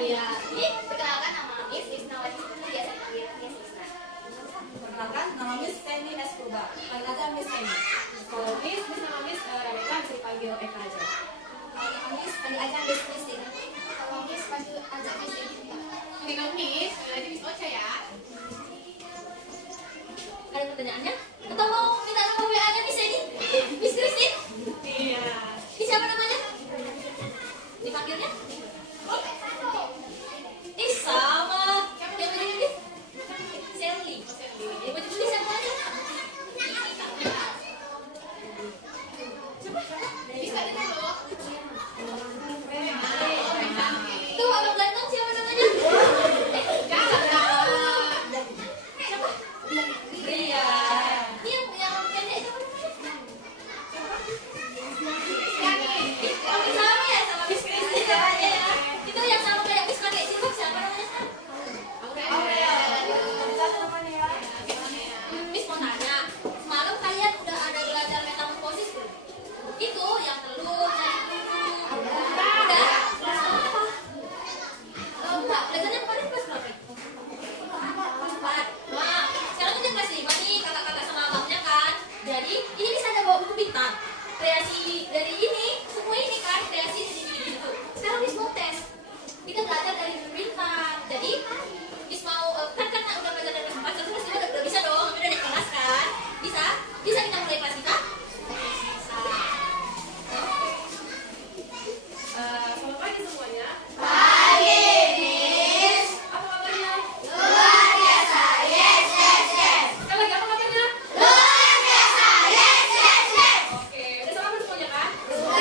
Iya. Ini perkenalkan nama Miss Nawati biasa dipanggil Miss Isna. Perkenalkan, nama Miss Sandy S. Purba. Panggil aja Miss Sandy. Kalau Miss nama Miss Rebecca bisa dipanggil Eka aja. Kalau nama Miss, panggil aja Miss Christine. Kalau Miss panggil aja Miss Evita. Tinggal Miss, nanti Miss Ocha ya. Ada pertanyaannya? Atau mau minta nomor WA-nya Miss ini? Miss Christine? Iya. Ini siapa namanya? Dipanggilnya? Ih sama. Yang baju putih? Sally. Yang baju putih siapa aja? Miss tadi dulu. Tuh abang ganteng siapa namanya? Siapa? Iya. Ini yang pendek siapa namanya? Hampir sama ya sama Miss Christine namanya ya. Itu yang sama kayak Miss pakai jilbab siapa namanya? Miss mau tanya, semalam kalian udah ada belajar metamorfosis belum? Itu yang telur dari bulu. Udah? Kelas apa? Enggak, belajarnya kemarin kelas berapa? Kelas 4. Wah, sekarang udah kelas 5 nih, kakak-kakak sama abangnya kan. Jadi, ini bisa ada bawa buku bintang. Kreasi dari ini, semua ini kan, kreasi dari gitu. Sekarang Miss mau tes. Kita belajar dari buku bintang. Jadi, Miss mau, kan udah belajar dari kelas 4, terus Miss udah bisa dong, udah naik kelas kan. Bisa? Bisa kita mulai kelas kita? Bisa. Selamat pagi semuanya. Pagi, Miss. Apa kabarnya? Luar biasa, yes, yes, yes. Sekali lagi apa kabarnya? Luar biasa, yes, yes, yes. Oke, udah sarapan semuanya kan? Sudah.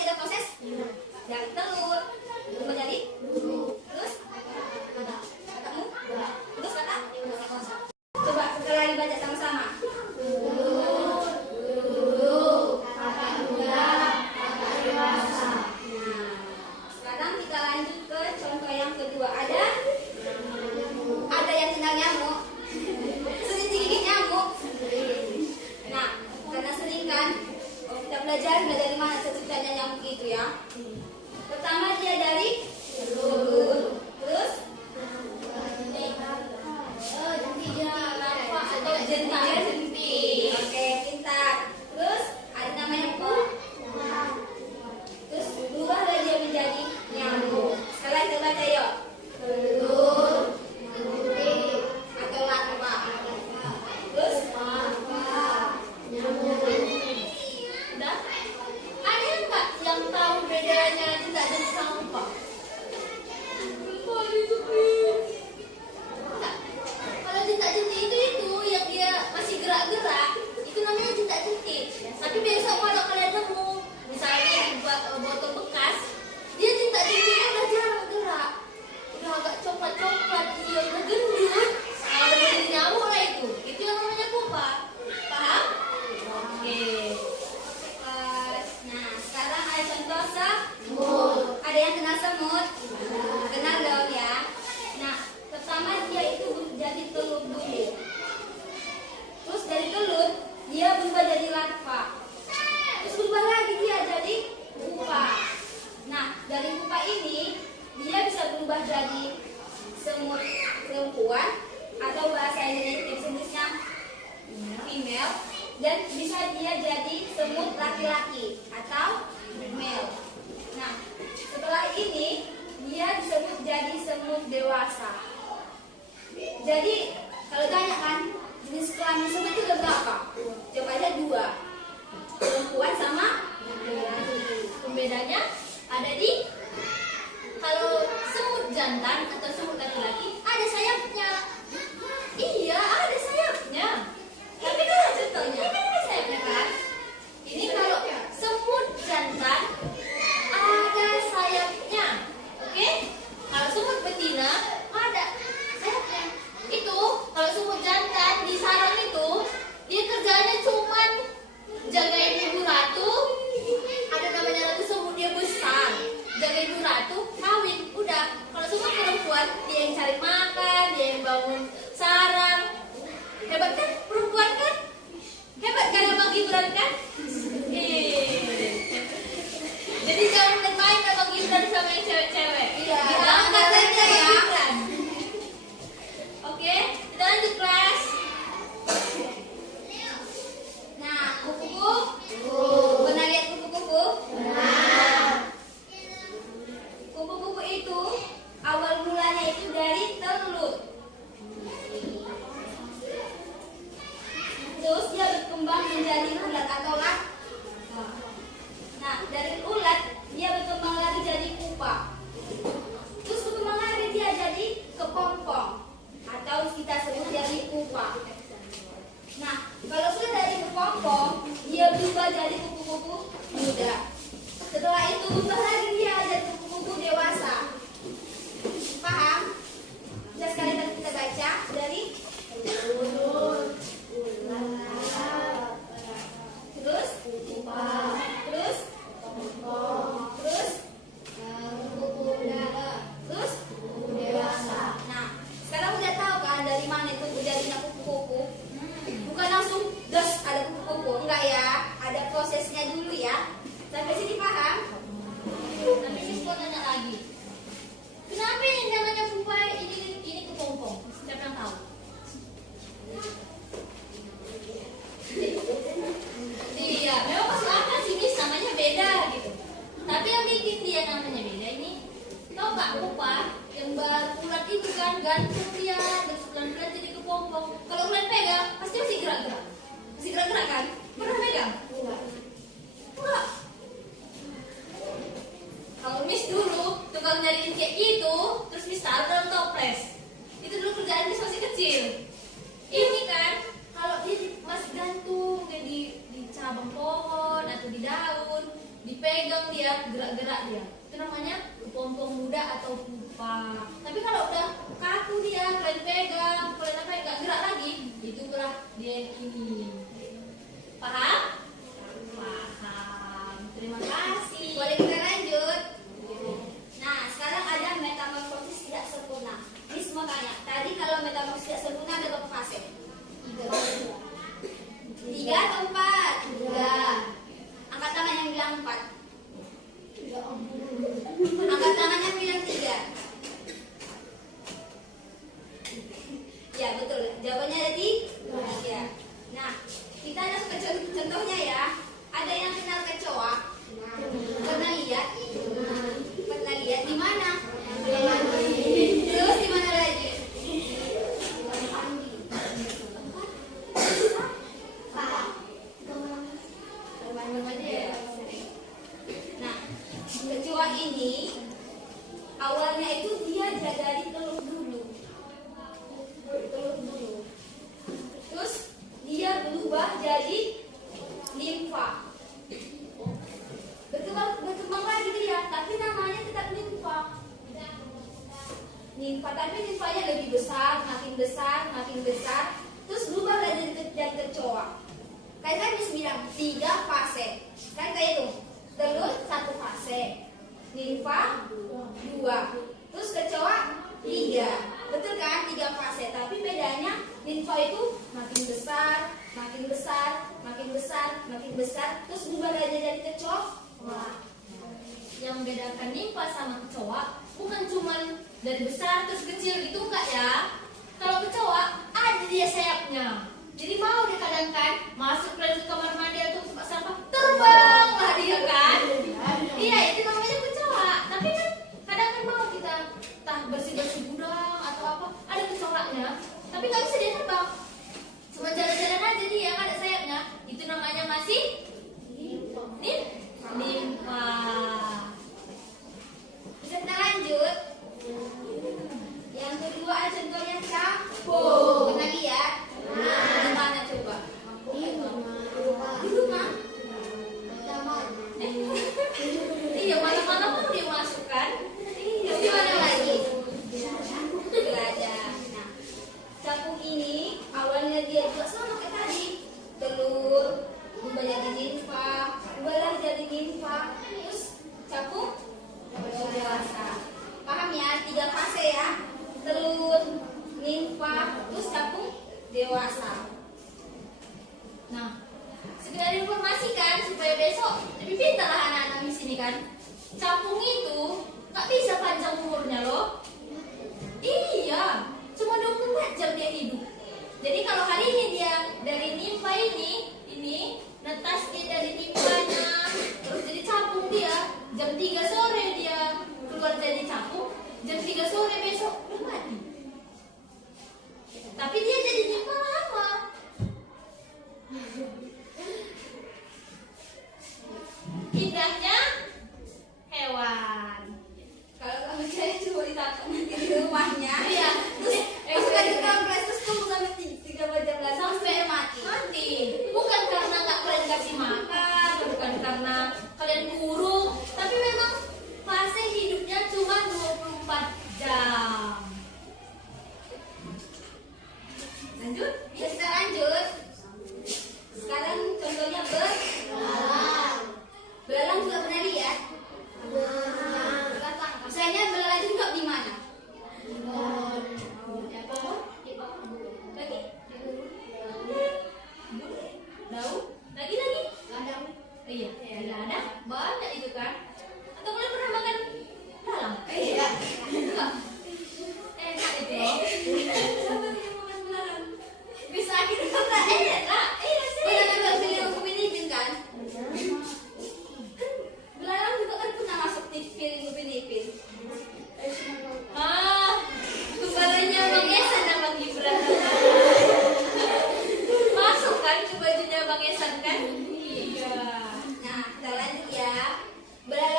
nanti ada proses dari telur berubah jadi terus katamu terus kata coba setelah dibaca sama-sama. Sekarang kita lanjut ke contoh yang kedua. Ada yang kenal nyamuk, sering digigit nyamuk. Nah, karena sering kan, kita belajar dari mana ceritanya nyamuk itu ya. Pertama dia dari telur, terus atau jentik. Oke, pintar. Terus ada namanya kuman. Terus berubahlah dia menjadi nyamuk. Sekarang kita baca yuk. Telur, jentik, atau larva. Terus nyamuk. Udah? Ada nggak yang tahu bedanya jentik sama larva? Enggak. Kalau jentik itu yang dia masih gerak-gerak, itu namanya jentik. Tapi besok kalau kalian nemu misalnya botol bekas, dia jentiknya udah jarang gerak, udah agak coklat, dia udah gendut, udah jadi nyamuk lah itu. Itu yang namanya pupa. Paham? Oke. Nah, sekarang ada contoh semut. Ada yang kenal semut? Kenal dong ya. Nah, pertama dia itu jadi telur dulu. Terus dari telur dia berubah jadi larva. Terus berubah lagi dia jadi pupa. Nah, dari pupa ini dia bisa berubah jadi semut perempuan atau bahasa Inggrisnya female, dan bisa dia jadi semut laki-laki atau male. Nah, setelah ini dia disebut jadi semut dewasa. Jadi kalau tanya kan jenis kelamin semut itu ada berapa? Coba aja 2, perempuan sama laki-laki. Pembedanya ada di kalau semut jantan atau semut laki-laki ada sayapnya. Iya, ada sayapnya. Tapi kan contohnya kan ada sayapnya kan? Ini kalau semut jantan ada sayapnya. Oke? Kalau semut betina ada sayapnya. Itu kalau semut jantan di sarang itu dia kerjanya cuman jagain ibu ratu. Ada namanya ratu semut, dia besar. Jagain ibu ratu, kawin, udah. Kalau semut perempuan dia yang cari makan, dia yang bangun sarang. Hebat kan perempuan kan? Hebat kan Abang Gibran kan? Jadi jangan main Abang Gibran sama yang cewek-cewek. Iya. Diangkat aja ya. Oke, kita lanjut kelas. Nah, kupu-kupu. Pernah lihat kupu-kupu? Kupu-kupu itu awal mulanya itu dari telur. Terus dia berkembang menjadi ulat atau larva. Nah, dari ulat dia berkembang lagi jadi pupa. Terus berkembang lagi dia jadi kepompong atau kita sebut jadi pupa. Nah, kalau sudah dari kepompong, dia berubah jadi kupu-kupu muda. Setelah itu berubah lagi dia jadi kupu-kupu dewasa. Paham? Bisa sekali kita baca dari terus pupa, terus terus dewasa. Nah, sekarang udah tahu kan dari mana itu jadinya kupu-kupu? Bukan langsung dos ada kupu-kupu, enggak ya? Ada prosesnya dulu ya. Sampai sini paham? Sampai sini mau tanya lagi. Kenapa yang namanya pupa ini kepompong? Siapa yang tahu? Iya, memang masuk akal sih, Miss, namanya beda gitu. Tapi yang bikin dia namanya beda ini, tau gak pupa yang berulat itu kan gantung dia, terus pelan-pelan jadi kepompong. Kalau kalian pegang, pasti masih gerak-gerak. Masih gerak-gerak kan? Pernah pegang? Enggak. Kalau Miss dulu tukang nyariin kayak gitu, terus Miss taruh dalam toples. Itu dulu kerjaan Miss masih kecil. Ini kan kalau dia masih gantung dia di cabang pohon atau di daun, dipegang dia dia gerak-gerak dia. Itu namanya kepompong muda atau pupa. Tapi kalau udah kaku dia, kalian pegang, kalian apa nggak gerak lagi, itulah dia ini. Paham? Paham. Terima kasih. Boleh kita lanjut? Nah, sekarang ada metamorfosis tidak sempurna. Ini semua tanya. Tadi kalau metamorfosis tidak sempurna ada berapa fase? 3 atau 4? 3. Angkat tangan yang bilang 4. Angkat tangan yang bilang 3. Ya, betul. Jawabannya ada di 3. Nah, kita lihat ke contohnya ya. Ada yang kenal kecoa? Pernah lihat? Pernah lihat di mana? Terus di mana lagi? Nah, kecoa ini awalnya itu dia dari telur dulu. Terus dia berubah jadi nimfa. Berkembang lagi dia, tapi namanya tetap nimfa. Tapi nimfanya lebih besar, makin besar, terus berubah jadi kecoa. Kayak kan bisa bilang 3 fase. Kan kayak itu. Telur 1 fase. Nimfa 2. Terus kecoa 3. Betul kan? 3 fase. Tapi bedanya nimfa itu makin besar, terus berubah jadi kecoa. Yang membedakan nimfa sama kecoa bukan cuma dari besar terus kecil gitu, enggak ya. Kalau kecoa ada dia sayapnya, jadi mau dia kadang kan masuk ke kamar mandi atau tempat sampah, terbanglah dia kan. Iya, itu namanya kecoa. Tapi kan kadang kan mau kita bersih gudang atau apa, ada kecoanya, tapi nggak bisa dia terbang, cuma jalan-jalan aja dia, ada sayapnya. Itu namanya masih nimfa. Bisa kita lanjut. Yang kedua ada contohnya capung. Pernah lihat? Di mana coba? Di rumah. Iya, malam-malam mau dia masukkan. Terus di mana lagi? Belajar. Nah, capung ini awalnya dia juga sama kayak tadi. Telur, berubah jadi nimfa, terus capung dewasa. Paham ya? 3 fase ya. Telur, nimfa, terus capung dewasa. Nah, sekedar informasi kan supaya besok lebih pintar lah anak-anak di sini kan. Capung itu nggak bisa panjang umurnya loh. Iya, cuma 24 jam dia hidup. Jadi kalau hari ini dia dari nimfa ini netas dia dari nimfanya, terus jadi capung dia. Jam 3 sore dia keluar jadi capung, jam 3 sore besok udah mati. Tapi dia jadi nimfa lama. Indahnya hewan. Kalau kamu cari coba ditakut nanti di rumahnya. Iya, terus Suka di kompres terus kamu sampai 3 jam lagi sampai mati. mati. Bukan karena nggak kalian kasih makan, bukan karena kalian kurung, tapi memang fase hidupnya cuma 24 jam. Lanjut? Ya, kita lanjut. Sekarang contohnya belalang juga pernah lihat? Misalnya belalang juga di mana? Lagi? Daun? Lagi? Iya, di ladang banyak itu kan. Atau kalian pernah makan belalang? Iya. Enggak. Enak itu loh. Bisa akhirnya kan enak. Iya sih. Pernah ngambil video Upin kan? Belalang juga kan pernah masuk di film Upin Ipin. Kepalanya Bang Esan dan Bang Gibran. Masuk kan ke bajunya Bang Esan kan? Iya. Nah, kita lanjut ya. Belalang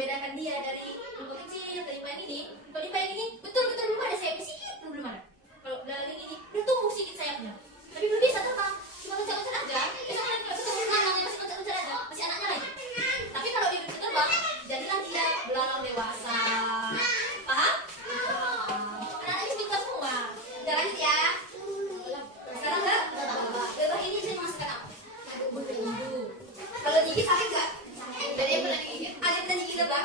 membedakan dia dari rumput kecil, tanipa yang ini. Kalau tanipa yang ini betul-betul belum ada sayapnya sedikit, belum ada. Kalau dalam yang ini udah tumbuh sedikit sayapnya, tapi belum bisa terbang, cuma loncat-loncat aja. Bisa kan kalau ketemu belalang yang masih loncat-loncat aja, masih anaknya lagi. Tapi kalau dia bisa terbang, jadilah dia belalang dewasa. Paham? Anak-anaknya pintar semua. Udah lanjut ya. Sekarang lebah ini saya masukkan apa? Bumbu. Kalau gigit sakit nggak? Jadi yang pernah gigit? Ada yang pernah gigit lebah?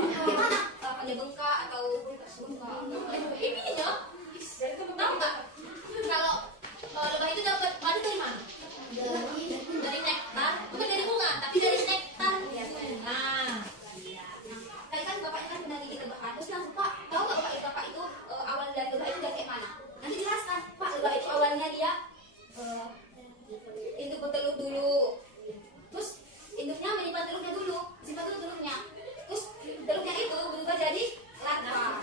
Gimana? Ada bengkak atau ini ya? Tahu nggak? Kalau lebah itu dapat madu dari mana? Dari nektar, bukan dari bunga, tapi dari nektar. Nah, tadi kan bapaknya kan pernah gigit lebah. Terus langsung Pak, tahu nggak bapak itu awal dari lebah itu dari kayak mana? Nanti jelaskan, Pak, lebah itu awalnya dia induk bertelur dulu, terus induknya menyimpan telurnya dulu, simpan dulu telurnya, terus telurnya itu berubah jadi larva.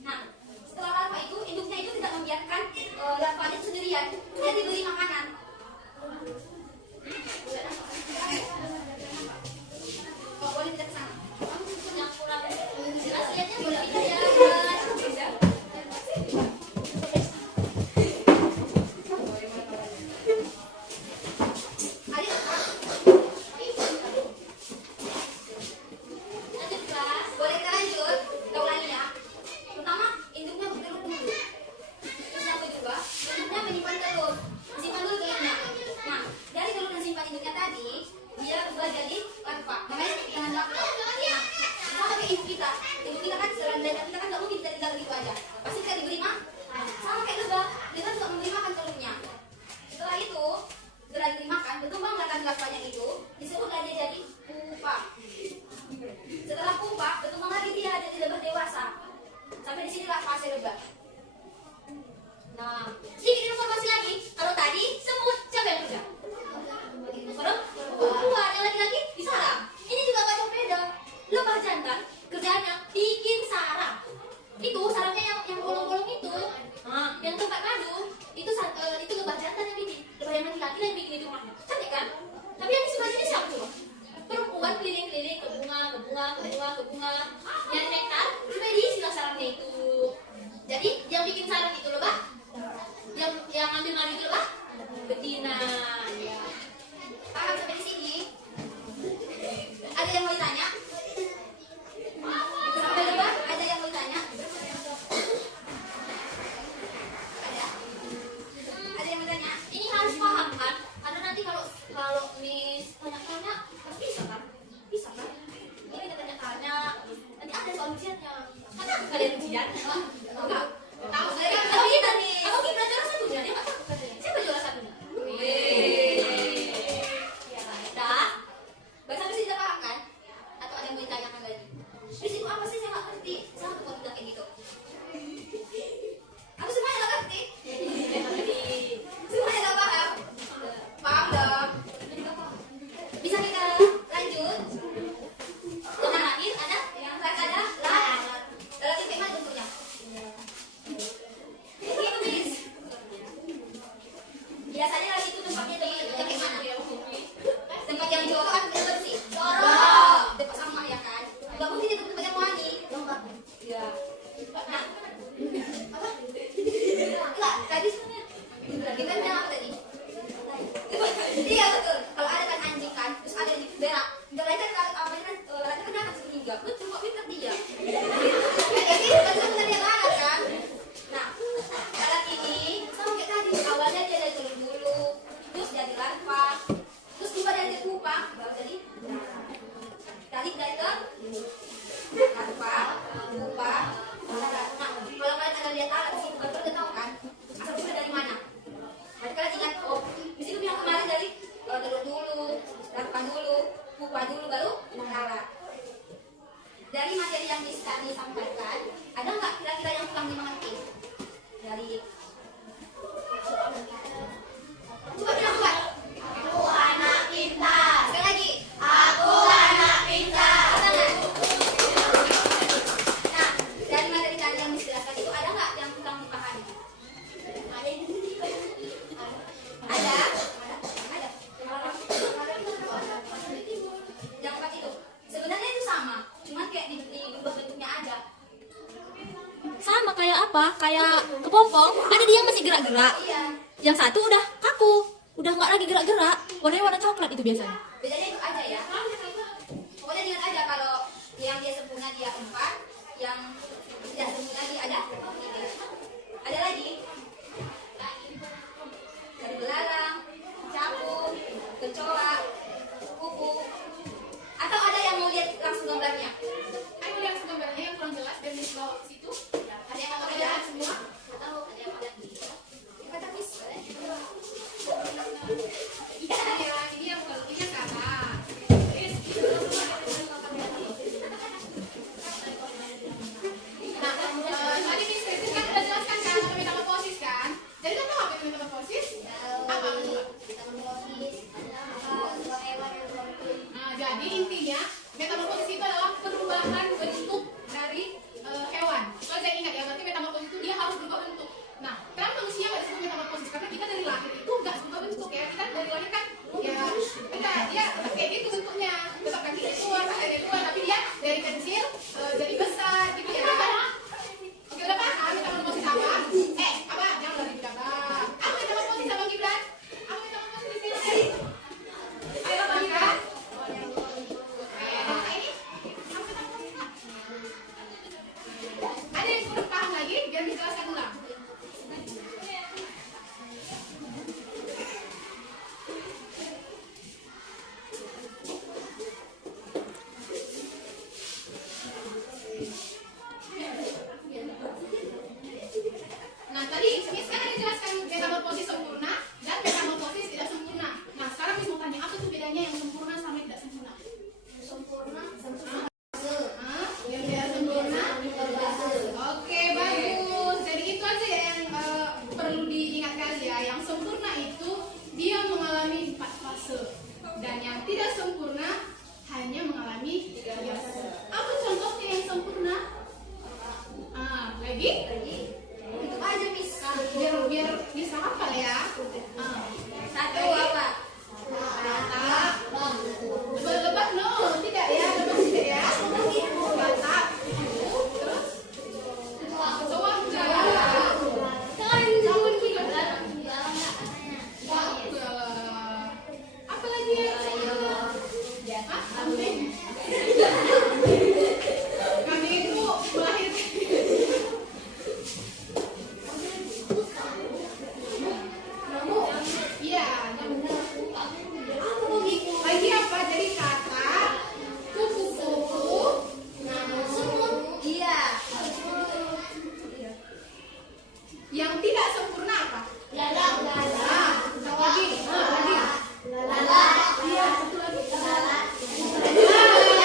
Nah, setelah larva itu induknya itu tidak membiarkan larvanya itu sendirian, dia diberi makanan. Kok boleh tidak kesana? Yang kurang jelas lihatnya boleh kita ya. Nah, sedikit informasi lagi. Kalau tadi semut, siapa yang kerja? Perempuan, yang laki-laki di sarang. Ini juga gak jauh beda. Lebah jantan kerjanya bikin sarang. Itu sarangnya yang bolong-bolong itu, yang tempat madu. Itu lebah jantan yang bikin. Lebah yang laki-laki yang bikin itu rumahnya. Cantik kan? Tapi yang di sebelah sini siapa coba? Perempuan keliling-keliling ke bunga. Nyari nektar, supaya diisilah sarangnya itu. Jadi yang bikin sarang itu lebah, yang ambil madu itu lebah, betina. Ya. Paham sampai di sini? Ada yang mau ditanya? Sampai lebah, ada yang mau ditanya? Ada yang mau tanya? Ini harus paham kan? Karena nanti kalau Miss tanya-tanya, harus bisa kan? Bisa kan? Ini kita tanya-tanya, nanti ada soal ujiannya. Karena kalian ujian? Enggak. Tahu saya kan kita nih. Aku kita juara satunya, dia nggak tahu katanya. Siapa juara satunya? Ya, dah. Bahasa Inggris tidak paham kan? Atau ada yang mau ditanyakan lagi? Di situ apa sih saya nggak ngerti? Saya nggak mau kayak gitu. Aku semuanya nggak ngerti. Semuanya nggak paham. Paham dong. Bisa kita lanjut? Yang terakhir ada yang terakhir ada lalat. Lalat itu kayak mana bentuknya? Begitu Miss. Biasanya lagi itu tempatnya kayak mana? Tempat yang jorok kan tempat sih. Jorok. Tempat sama ya kan? Gak mungkin itu tempat yang wangi. Ya. Nah. Apa? Enggak, tadi sebenarnya. Kita bilang apa tadi? Iya betul. Kalau ada kan anjing kan, terus ada di berak. Enggak lain kan apa kan? Lalat kan akan meninggal. Betul kok pintar dia. Jadi betul-betul dia lalat kan? Nah, lalat ini sama kayak tadi. Awalnya dia dari telur dulu, terus jadi larva, terus juga dari pupa, baru jadi tadi dari larva, pupa, lalat. Nah, kalau kalian ada lihat lalat di situ, kalian udah tahu kan? Asal usul dari mana? Nanti kalian ingat, oh, di situ bilang kemarin dari telur dulu, larva dulu, pupa dulu, baru lalat. Dari materi yang disampaikan, ada nggak kira-kira yang kurang dimengerti? Dari coba bilang kuat. Aku anak pintar. Sekali lagi. Aku anak pintar. Nah, dari materi tadi yang dijelaskan itu ada nggak yang kurang dipahami? Ada. Yang empat itu. Sebenarnya apa? Kayak kepompong. Ada dia masih gerak-gerak. Iya. Yang satu udah kaku, udah nggak lagi gerak-gerak. Warnanya warna coklat itu biasanya. Bedanya itu aja ya. Pokoknya ingat aja kalau yang dia sempurna dia 4, yang tidak sempurna dia ada 3. Ada lagi? Dari belalang, capung, kecoa, kupu. Atau ada yang mau lihat langsung gambarnya? Ayo lihat gambarnya yang kurang jelas dan dibawa ke situ. Ada yang mau Ada lihat semua. Atau ada yang mau lihat? Kata Miss. Iya, ini yang pentingnya kata. Nah, tadi Miss Christine kan udah jelaskan kan apa metamorfosis kan? Jadi kan tahu apa itu metamorfosis? Apa? Nah, jadi intinya metamorfosis itu adalah perubahan bentuk dari hewan. Kalau saya ingat ya, berarti metamorfosis itu dia harus berubah bentuk. Nah, kenapa manusia nggak disebut metamorfosis? Karena kita dari lahir itu nggak berubah bentuk ya. Kita dari lahir kan ya enggak, dia kayak gitu bentuknya. Tetap kakinya keluar, tangannya keluar, tapi dia dari kecil jadi besar gitu ya. Oke, udah paham metamorfosis apa? Apa? Jangan lari gambar. Apa metamorfosis Abang Gibran? Apa metamorfosis di sini? Ayo Abang Gibran. Ada yang kurang paham lagi? Biar dijelaskan ulang. Nah, tadi Miss kan ada jelaskan metamorfosis sempurna dan metamorfosis tidak sempurna. Nah, sekarang Miss mau tanya, apa tuh bedanya yang sempurna sama yang tidak sempurna? Sempurna. Hah? Yang tidak sempurna? Oke, bagus. Jadi itu aja ya yang perlu diingatkan ya. Yang sempurna itu dia mengalami 4 fase. Dan yang tidak sempurna hanya mengalami 3 fase. Apa contohnya yang sempurna? Lagi? Itu aja Miss. Biar bisa hafal ya. Satu apa? Lebah no, tidak ya, lebah tidak ya. Batak, terus kecoa enggak. Apa lagi ya? Kambing. Kambing itu melahirkan. Iya, nyamuk. Lagi apa? Jadi kata, kupu-kupu, Semut. Iya. yang tidak sempurna apa? Lalat. Satu lagi. Lagi. Lalat. Iya, satu lagi. Lalat. Lalat.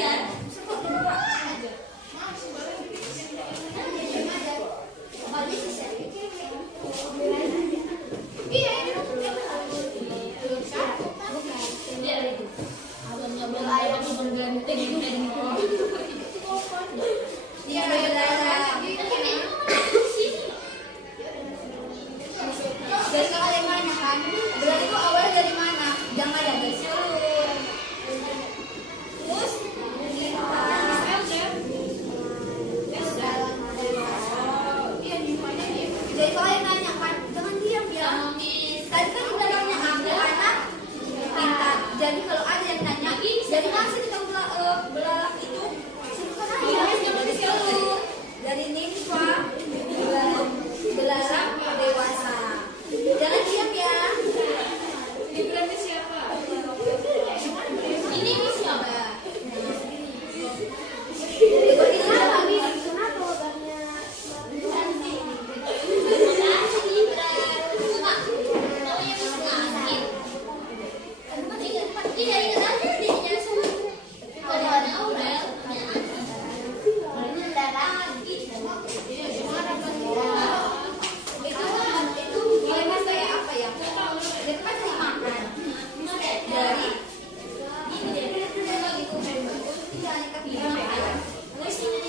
kalian. Iya, ini Biar itu. Abang ayam berganti gitu. Dia berdarah. Jadi kalau ada yang nanya kan, berarti itu awalnya dari mana? Jangan ada dari seluruh. Terus jadi kalau yang nanya kan, jangan diam ya. Tadi kan udah nanya aku anak pintar. Jadi kalau ada yang nanya, jadi langsung kita belalak itu sebutkan aja dari seluruh, dari nimfa, baru belalak dewasa. Jangan diam ya. Liburannya siapa? Ini siapa?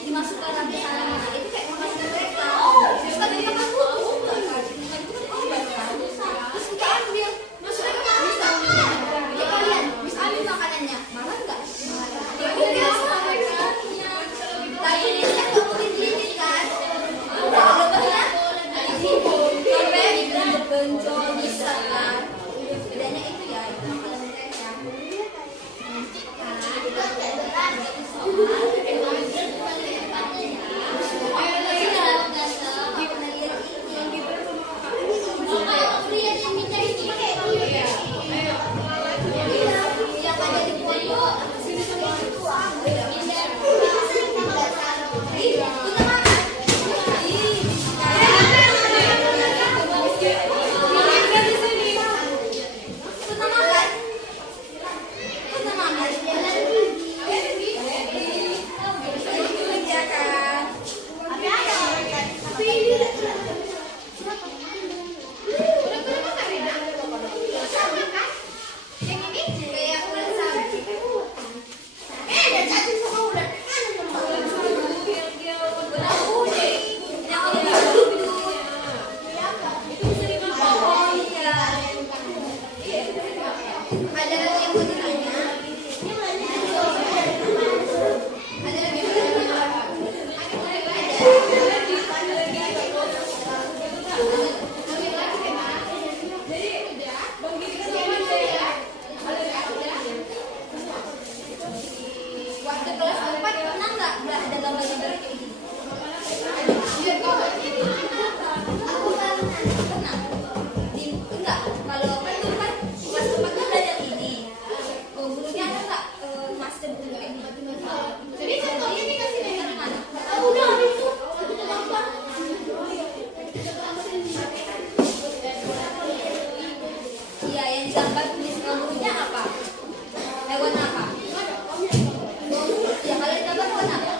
Dimasukkan dalam sana itu kayak makan mereka. Terus kan dia makan obat kan. Itu kan obat kan. Terus kita ambil, masukkan ke bisa. Ya kalian, bisa ambil makanannya. Malah enggak? Ya udah sama mereka. Tapi ini kan nggak mungkin gini kan. Udah pernah? Sampai bencong bisa kan. Bedanya itu ya makanan mereka. Nah, kita kayak berat. Ada lagi yang mau ditanya? Ada lagi yang mau ditanya? Waktu kelas 4 pernah nggak ada gambar-gambar kayak gini? Aku pernah. Enggak, kalau kan dulu kan kelas 4 kan belajar ini. Gurunya ada nggak master dulu kayak gini? Jadi contohnya dikasih dari mana? Udah itu. Iya, yang digambar tulis gurunya apa? Hewan apa? Ya kalau digambar hewan apa?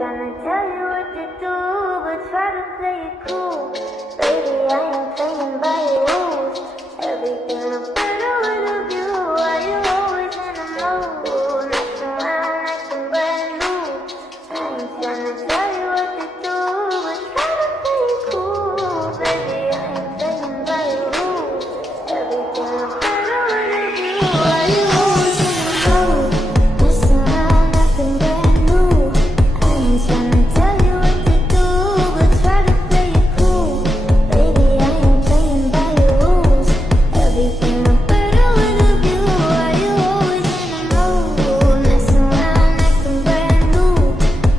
tryna tell you what to do, but try to play it cool. Baby, I ain't playing by your rules. Everything look better with a view. Why you always in the mood? Messing around acting brand new. I ain't tryna tell you what to do, but try to play it cool. Baby, I ain't playing by your rules. Everything look better with a view. Why you always in the mood? Messing around acting brand new. I ain't tryna tell you what to do, but try to play it cool. Baby, I ain't playing by your rules. Everything look better with a view. Why you always in the mood? Messing around acting brand new.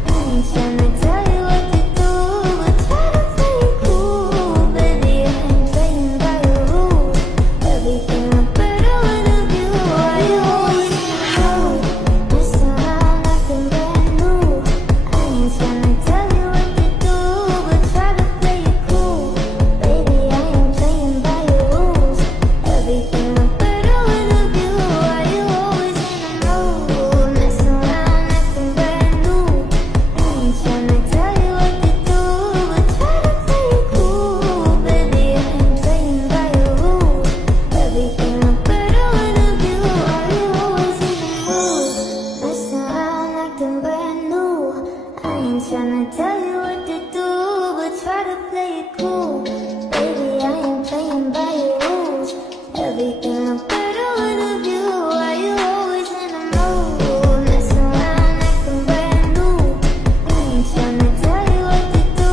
I ain't tryna tell you what to do, but try to play it cool. Baby, I ain't playing by your rules. Everything look better with a view. Why you always in the mood? Messing around acting brand new. I ain't tryna tell you what to do, but try to play it cool. Baby, I ain't playing by your rules. Everything look better with a view. Why you always in the mood? Messing around acting brand new. I ain't tryna tell you what to do, but try to play it cool. Baby, I ain't playing by your rules. Everything look better with a view. Why you always in the mood? Messing around acting brand new. I ain't tryna tell you what to do, but try to play it cool. Baby, I ain't playing by your rules. Everything look better with a view. Why you always in the mood? Messing around acting brand new. I ain't tryna tell you what to do,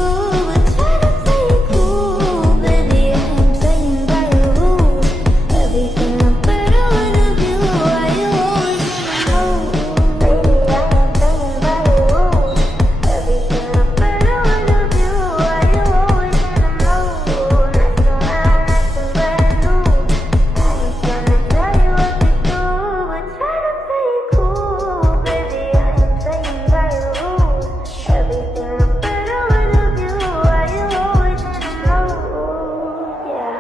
but try to play it cool. Baby, I ain't playing by your rules. Everything look better with a view. Why you always in the mood? Baby, I ain't playing by your rules. Everything look better with a view. Why you always in the mood? Messing around acting brand new. I ain't tryna tell you what to do, but try to play it cool. Baby, I ain't playing by your rules. Everything look better with a view. Why you always in the mood? Yeah.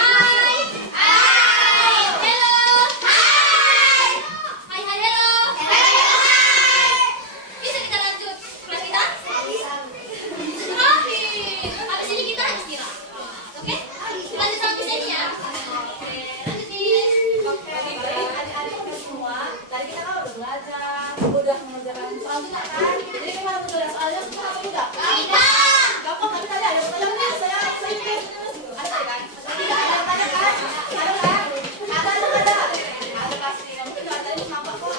Hai. Hai. Hello. Hai. Hai, hai, hello. Hello. Hai. Bisa kita lanjut kelas kita? Tapi habis ini kita istirahat. Oke? Lanjut sampai sini ya. Oke, lanjutin. Oke, jadi adik-adikku semua, tadi kita kan udah belajar, udah mengerjakan soal juga kan? Jadi gimana betul soalnya semua apa juga? Gampang, tapi tadi ada pertanyaan nggak? Saya ikut. Ada tadi kan? Tidak ada yang tanya kan? Ada kan? Ada pasti. Yang mungkin dari tadi nampak kok.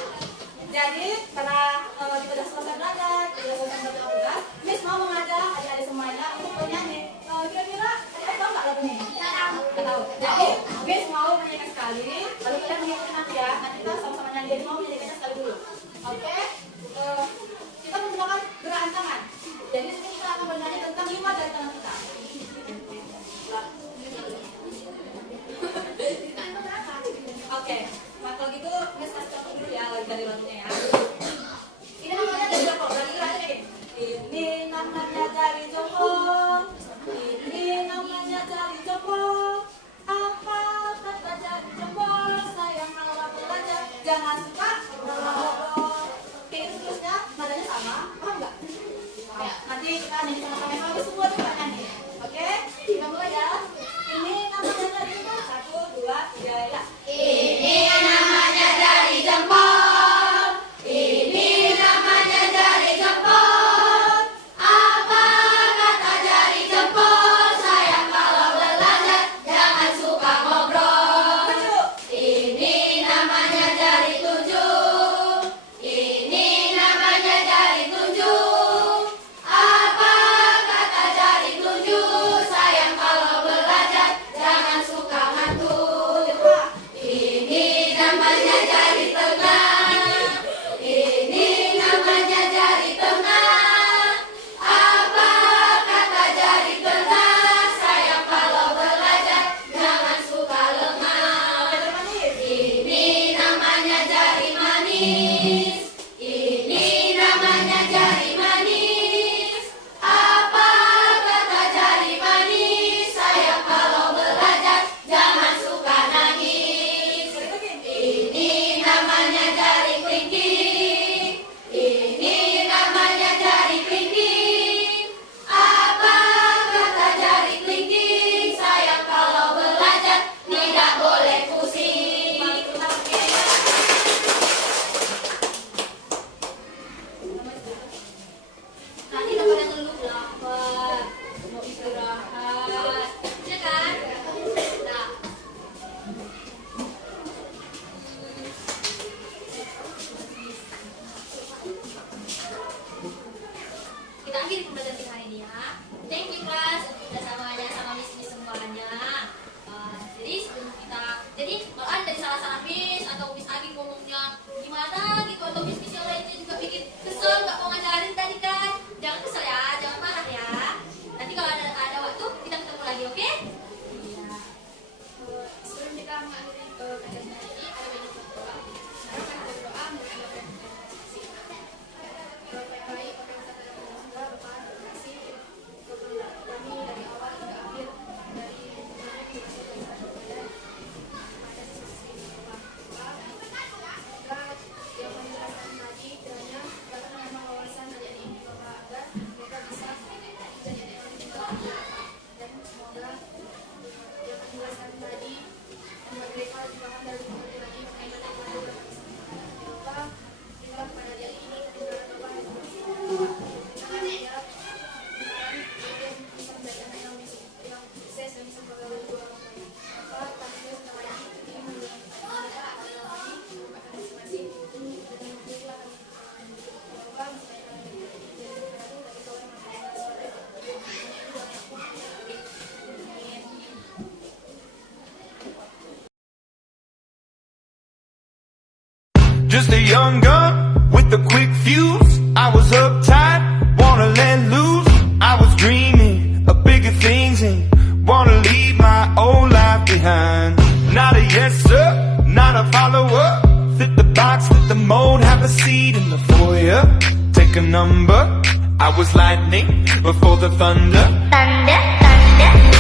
Jadi karena kita udah selesai belajar, udah selesai belajar tugas, Miss mau mengajak adik-adik semuanya untuk bernyanyi. Kira-kira adik-adik tahu nggak lagu ini? Nggak tahu. Jadi Miss mau menyanyikan sekali, lalu kalian mengikuti nanti ya. Nanti kita sama-sama nyanyi. Jadi mau menyanyikannya sekali dulu. Oke? Kita menggunakan gerakan tangan. Jadi di sini kita akan bernyanyi tentang 5 dari tangan kita. Oke, nah kalau gitu Miss kasih contoh dulu ya dari lagunya ya. Ini namanya dari jongkok, dari lagunya gini. Ini namanya dari jongkok. Ini namanya dari jongkok. Apa kata dari jongkok? Sayang malah belajar, jangan suka bodoh. Just a young gun with a quick fuse. I was uptight, wanna let loose. I was dreaming of bigger things and wanna leave my old life behind. Not a yes sir, not a follower. Fit the box, fit the mold, have a seat in the foyer. Take a number. I was lightning before the thunder. Thunder, thunder.